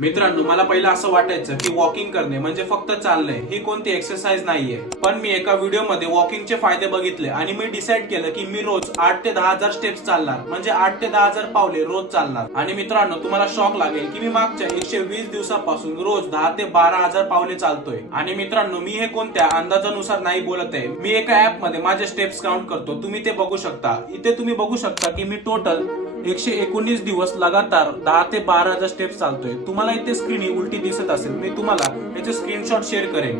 मित्रांनो मला पहिलं असं वाटायचं की वॉकिंग करणे म्हणजे फक्त चालणे ही कोणती एक्सरसाइज नाहीये. पण मी एका व्हिडिओमध्ये वॉकिंगचे फायदे बघितले आणि मी डिसाईड केलं की मी रोज आठ ते दहा हजार स्टेप्स चालणार. म्हणजे आठ ते दहा हजार पावले रोज चालणार. आणि मित्रांनो तुम्हाला शॉक लागेल की मी मागच्या एकशे वीस दिवसापासून रोज दहा ते बारा हजार पावले चालतोय. आणि मित्रांनो मी हे कोणत्या अंदाजानुसार नाही बोलत आहे. मी एका ऍपमध्ये माझे स्टेप्स काउंट करतो. तुम्ही ते बघू शकता. इथे तुम्ही बघू शकता की मी टोटल एकशे एकोणीस दिवस लगातार दहा ते बारा हजार स्टेप्स चालतोय. तुम्हाला इथे स्क्रीन ही उलटी दिसत असेल. मी तुम्हाला याचे स्क्रीनशॉट शेअर करेन.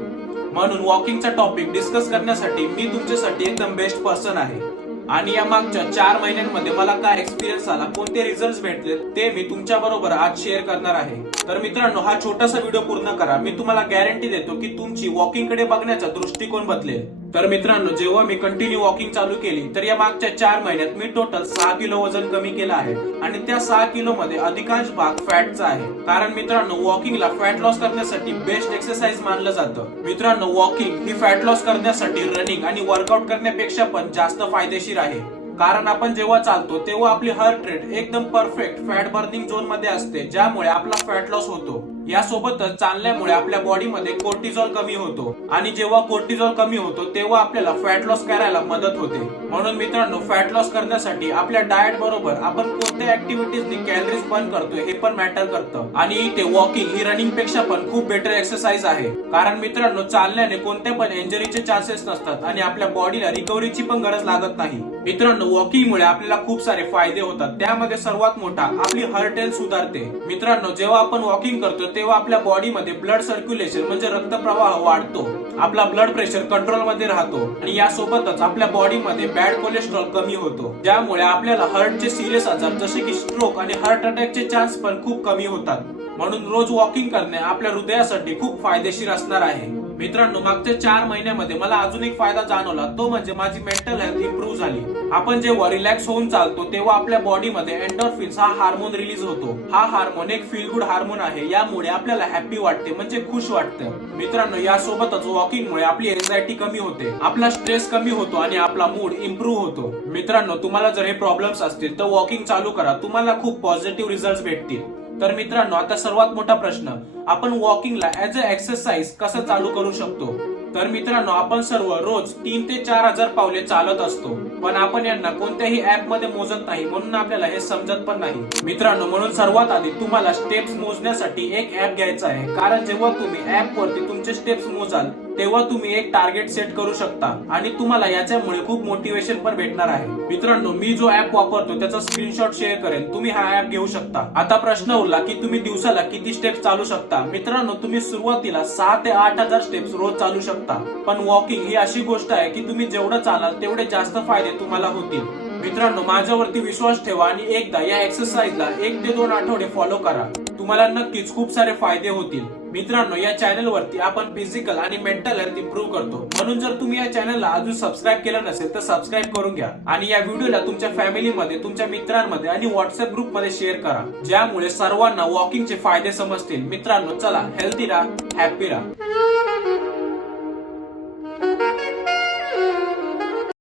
म्हणून वॉकिंगचा टॉपिक डिस्कस करण्यासाठी मी तुमच्यासाठी एकदम बेस्ट पर्सन आहे. आणि या मागच्या चार महिन्यांमध्ये मला काय एक्सपिरियन्स आला कोणते रिझल्ट भेटले ते मी तुमच्या बरोबर आज शेअर करणार आहे. तर मित्रांनो हा छोटासा व्हिडिओ पूर्ण करा. मी तुम्हाला गॅरंटी देतो की तुमची वॉकिंगकडे बघण्याचा दृष्टिकोन बदलेल. तर मित्रांनो जेव्हा मी कंटिन्यू वॉकिंग चालू केली तर या मागच्या चार महिन्यात मी टोटल सहा किलो वजन कमी केलं आहे. आणि त्या सहा किलो मध्ये अधिकांश भाग फॅटचा आहे. कारण मित्रांनो वॉकिंगला फॅट लॉस करण्यासाठी बेस्ट एक्सरसाइज मानलं जातं. मित्रांनो वॉकिंग ही फॅट लॉस करण्यासाठी रनिंग आणि वर्कआउट करण्यापेक्षा पण जास्त फायदेशीर आहे. कारण आपण जेव्हा चालतो तेव्हा आपली हार्ट रेट एकदम परफेक्ट फॅट बर्निंग झोनमध्ये असते ज्यामुळे आपला फॅट लॉस होतो. यासोबतच चालण्यामुळे आपल्या बॉडीमध्ये कोर्टिझॉल कमी होतो. आणि जेव्हा कोर्टिझॉल कमी होतो तेव्हा आपल्याला फॅट लॉस करायला मदत होते. म्हणून मित्रांनो फॅट लॉस करण्यासाठी आपल्या डाएट बरोबर आपण कोणत्या ऍक्टिव्हिटीजनी कॅलरीज बर्न करतोय हे पण मॅटर करतं. आणि इथे वॉकिंग ही रनिंगपेक्षा पण खूप बेटर एक्सरसाइज आहे. कारण मित्रांनो चालण्याने कोणत्या पण इंजरीचे चान्सेस नसतात आणि आपल्या बॉडीला रिकव्हरीची पण गरज लागत नाही. मित्रांनो वॉकिंगमुळे आपल्याला खूप सारे फायदे होतात. त्यामध्ये सर्वात मोठा आपली हर्ट हेल्थ सुधारते. मित्रांनो जेव्हा आपण वॉकिंग करतो तेव्हा आपल्या बॉडीमध्ये ब्लड सर्क्युलेशन म्हणजे रक्तप्रवाह वाढतो. आपला ब्लड प्रेशर कंट्रोलमध्ये राहतो. आणि यासोबतच आपल्या बॉडीमध्ये बॅड कोलेस्ट्रॉल कमी होतो. ज्यामुळे आपल्याला हार्टचे सिरियस आजार जसे की स्ट्रोक आणि हार्ट अटॅकचे चान्स पण खूप कमी होतात. म्हणून रोज वॉकिंग करणे आपल्या हृदयासाठी खूप फायदेशीर असणार आहे. मित्रांनो मागच्या चार महिन्यामध्ये मला अजून एक फायदा जाणवला. तो म्हणजे माझी मेंटल हेल्थ इम्प्रूव्ह झाली. आपण जेव्हा रिलॅक्स होऊन चालतो तेव्हा आपल्या बॉडीमध्ये एन्डॉर्फिन्स हा हार्मोन रिलीज होतो. हा हार्मोन एक फील गुड हार्मोन आहे. यामुळे आपल्याला हॅपी वाटते म्हणजे खुश वाटतं. मित्रांनो यासोबतच वॉकिंग मुळे आपली एन्झायटी कमी होते. आपला स्ट्रेस कमी होतो आणि आपला मूड इम्प्रूव्ह होतो. मित्रांनो तुम्हाला जर हे प्रॉब्लेम्स असतील तर वॉकिंग चालू करा. तुम्हाला खूप पॉझिटिव्ह रिझल्ट भेटतील. तर मित्रांनो आता सर्वात मोठा प्रश्न आपण वॉकिंगला ऍज अ एक्सरसाइज कसं चालू करू शकतो? तर मित्रांनो आपण सर्व रोज तीन ते चार हजार पावले चालत असतो पण आपण यांना कोणत्याही ऍपमध्ये मोजत नाही म्हणून आपल्याला हे समजत पण नाही. मित्रांनो म्हणून सर्वात आधी तुम्हाला स्टेप्स मोजण्यासाठी एक ऍप घ्यायचा आहे. कारण जेव्हा तुम्ही ऍप वरती तुमचे स्टेप्स मोजाल तेव्हा तुम्ही एक टार्गेट सेट करू शकता. आणि तुम्हाला याच्यामुळे खूप मोटिवेशन पण भेटणार आहे. मित्रांनो मी जो ऍप वापरतो त्याचा स्क्रीनशॉट शेअर करेन. तुम्ही हा ऍप घेऊ शकता. आता प्रश्न उरला की तुम्ही दिवसाला किती स्टेप्स चालू शकता? मित्रांनो तुम्ही सुरुवातीला सहा ते आठ हजार स्टेप्स रोज चालू शकता. पण वॉकिंग ही अशी गोष्ट आहे की तुम्ही जेवढं चालाल तेवढे जास्त फायदे तुम्हाला होतील. मित्रांनो माझ्यावरती विश्वास ठेवा आणि एकदा या एक्सरसाइजला एक ते दोन आठवडे फॉलो करा. तुम्हाला नक्कीच खूप सारे फायदे होतील. मित्रांनो या चॅनल वरती आपण फिजिकल आणि मेंटल हेल्थ इम्प्रूव्ह करतो. म्हणून जर तुम्ही या चॅनलला अजून सबस्क्राईब केलं नसेल तर सबस्क्राईब करून घ्या. आणि या व्हिडिओला तुमच्या फॅमिलीमध्ये तुमच्या मित्रांमध्ये आणि व्हॉट्सअप ग्रुपमध्ये शेअर करा. ज्यामुळे सर्वांना वॉकिंगचे फायदे समजतील. मित्रांनो चला हेल्थी राहा हॅपी राहा.